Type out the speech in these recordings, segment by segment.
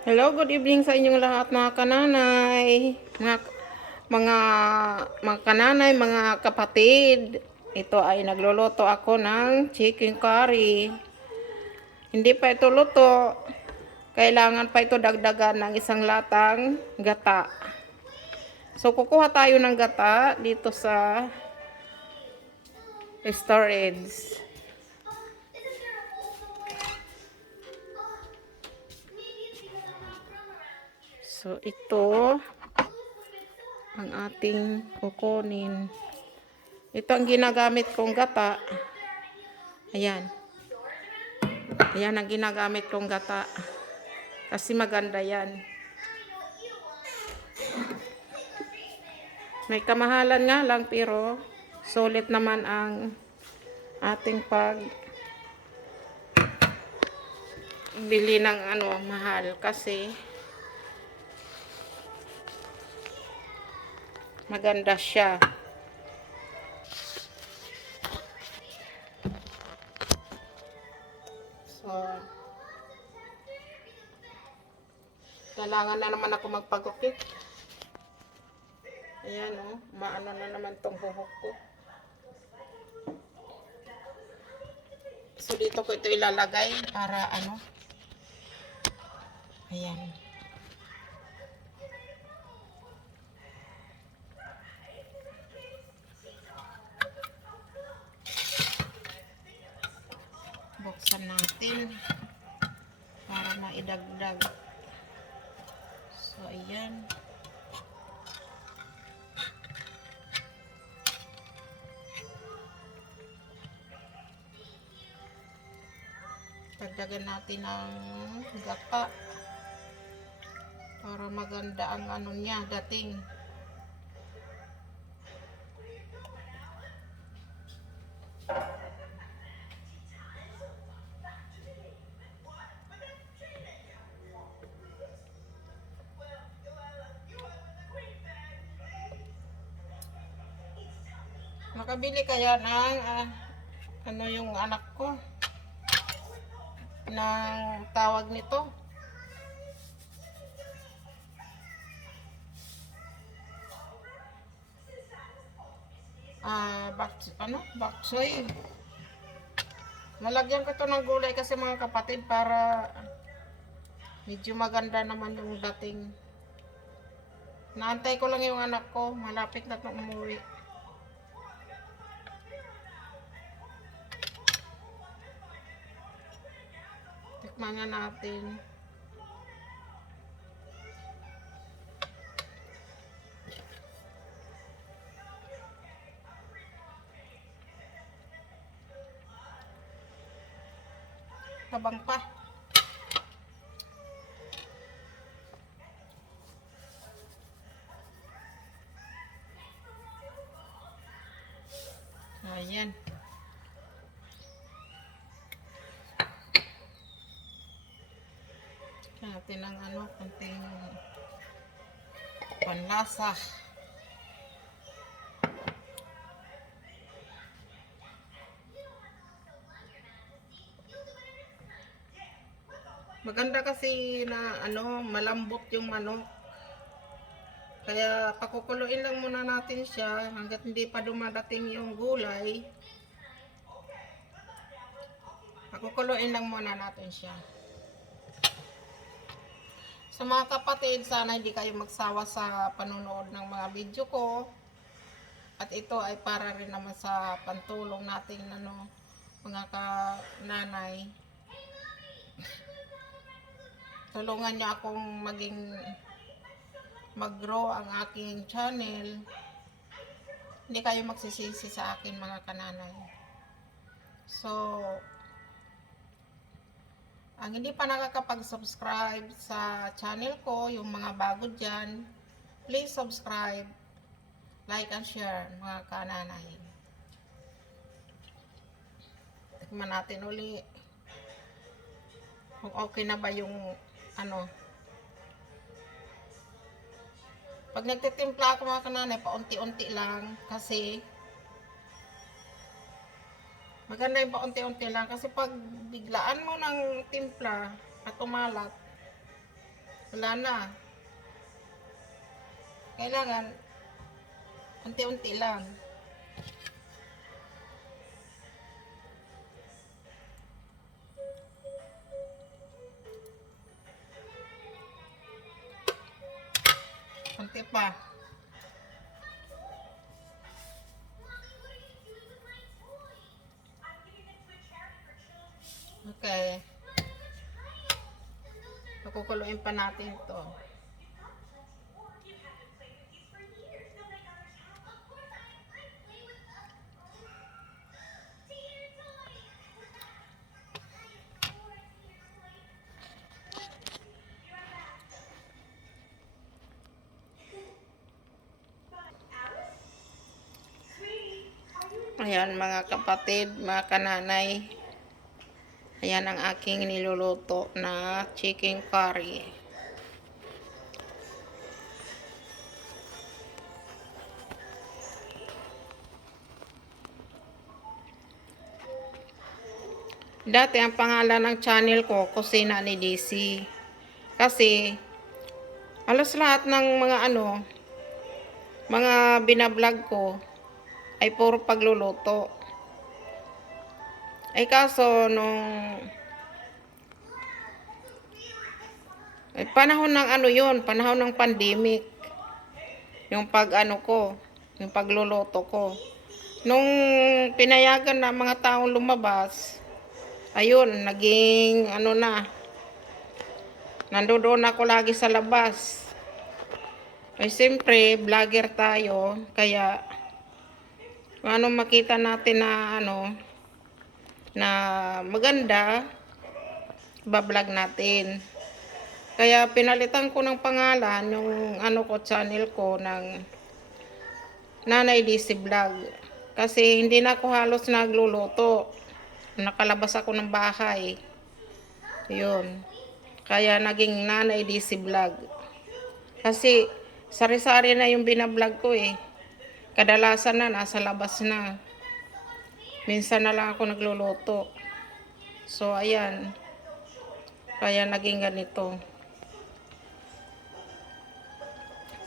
Hello, good evening sa inyong lahat mga kananay, mga mga mga kananay, mga kapatid. Ito ay nagluluto ako ng chicken curry. Hindi pa ito luto. Kailangan pa ito dagdagan ng isang latang gata. So kukuha tayo ng gata dito sa storage. So, ito ang ating kukunin. Ito ang ginagamit kong gata. Ayan. Ayan ang ginagamit kong gata. Kasi maganda yan. May kamahalan nga lang pero sulit naman ang ating pag bili ng ano mahal kasi Maganda siya. So, kailangan na naman ako magpagukit. Ayan o, oh, maano na naman tong buhok ko. So, dito ko ito ilalagay para ano. Ayan. Natin. Para maidagdag. So ayan. Dagdagan natin ng gata. Para maganda ang ano niya dating Makabili kaya ng ah, ano yung anak ko ng tawag nito. Ah, bak ano? Baksoy. Lalagyan ko to ng gulay kasi mga kapatid para medyo maganda naman yung dating. Naantay ko lang yung anak ko. Malapit na itong umuwi. Tikman nga natin. Tabang pa. Ayan. natin ng ano, konting panlasa. Maganda kasi na ano, malambot yung manok. Kaya pakukuluin lang muna natin siya hanggat hindi pa dumadating yung gulay. Pakukuluin lang muna natin siya. Sa mga kapatid, sana hindi kayo magsawa sa panonood ng mga video ko. At ito ay para rin naman sa pantulong natin ano, mga kananay. Tulungan niyo akong maging mag-grow ang aking channel. Hindi kayo magsisisi sa akin mga kananay. So, ang hindi pa nakakapag-subscribe sa channel ko, yung mga bago dyan, please subscribe, like and share mga kananay. Tikman natin uli kung okay na ba yung ano. Pag nagtitimpla ako mga kananay, paunti-unti lang kasi Maganda yung paunti-unti lang kasi pag biglaan mo ng timpla at umalat, Wala na. Kailangan, unti-unti lang. Unti pa. Okay. Pakukuluin pa natin ito. Ayan mga kapatid, mga kananay. Ayan ang aking niluluto na chicken curry. Dati ang pangalan ng channel ko, Kusina ni DC. Kasi, alos lahat ng mga ano, mga binablog ko, ay puro pagluluto. Ay kaso, nung ay, panahon ng ano yun, panahon ng pandemic. Yung pag ano ko, yung pagluluto ko. Nung pinayagan na mga taong lumabas, ayun, naging ano na, nandoon ako lagi sa labas. Ay siyempre, vlogger tayo, kaya ano makita natin na ano, na maganda, bablog natin. Kaya pinalitan ko ng pangalan yung ano ko channel ko ng Nanay DC Vlog. Kasi hindi na ako halos nagluluto. Nakalabas ako ng bahay. Yun. Kaya naging Nanay DC Vlog. Kasi sari-sari na yung binablog ko eh. Kadalasan na nasa labas na. Minsan na lang ako nagluluto. So ayan. Kaya naging ganito.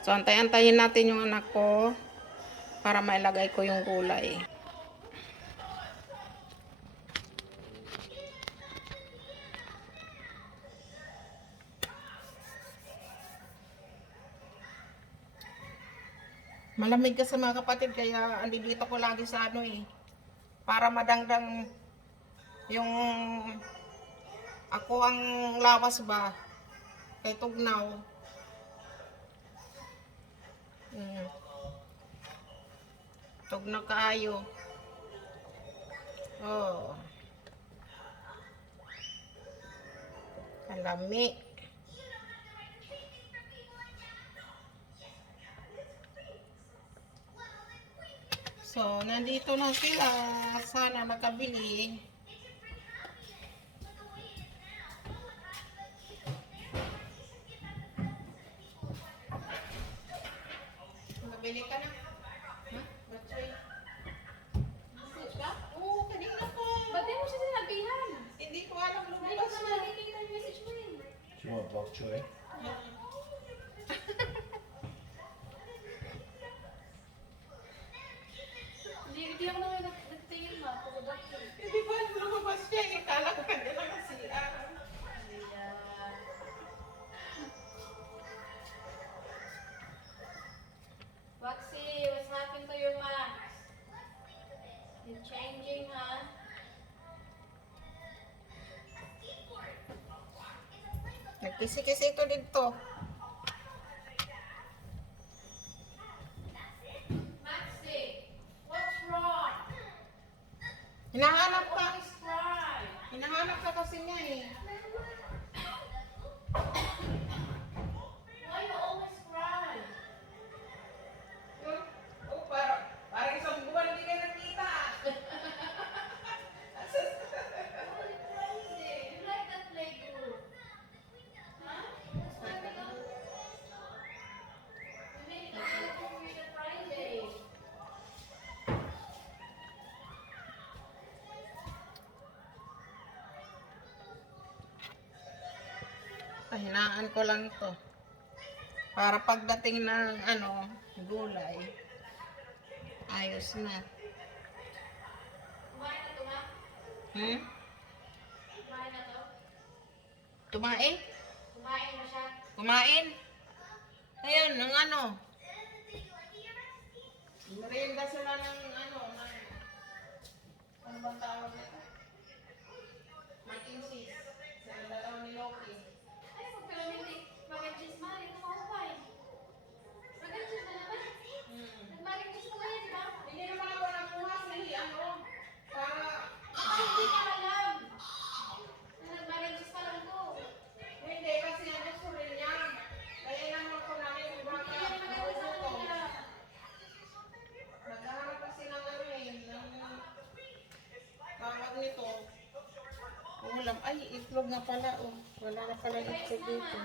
So, antay-antayin natin yung anak ko para mailagay ko yung gulay. Malamig kasi mga kapatid, kaya andito ko lagi sa ano eh. Para madangdang yung ako ang lawas ba kay Tugnaw. Mm. Tugnaw kaayo. Oh. Kalami. So, nandito na sila. Sana nakabili. Nabili ka na? Ha? Batsoy? Message ka? Oo, kanina pa. Ba't di mo siya sinabihan? Hindi ko alam Hindi ko lumabas na. nakikita yung message mo eh. Do you want bok choy? Hindi, ako nag- nagtingin ma. Hindi ko alam lumabas siya. eh. Kala ko kanina kasi. ah. Waxy, what's happened to your mask? You're changing, ha? Nagkisi-kisi ito dito. Hinaan ko lang to. Para pagdating ng ano, gulay, ayos na. Kumain na to? Hmm? Kumain na to? Tumae? Kumain na siya? Kumain? Ayun, ng ano? Merienda sila ng ano, ng, ano ba tawag nito? Mac and cheese. Sila dalawa ni Loki. Ay, magkalamiti. Mac and cheese, ma. Ito mo pa eh. Mac and cheese na naman. Hmm. Nag-mac and cheese ka ba yan, di ba? Hindi naman ako nakuha sa ano, para Ah, hindi ka alam. Na nag-mac and cheese pa lang to. Hindi, kasi ano gusto rin niya. Kaya naman ko namin yung baka Hindi yan maganda sa nauuto. kanila. Naghahanap kasi ng ano eh, ng tawag nito. Nga pala. Oh. Wala na pala itlog dito.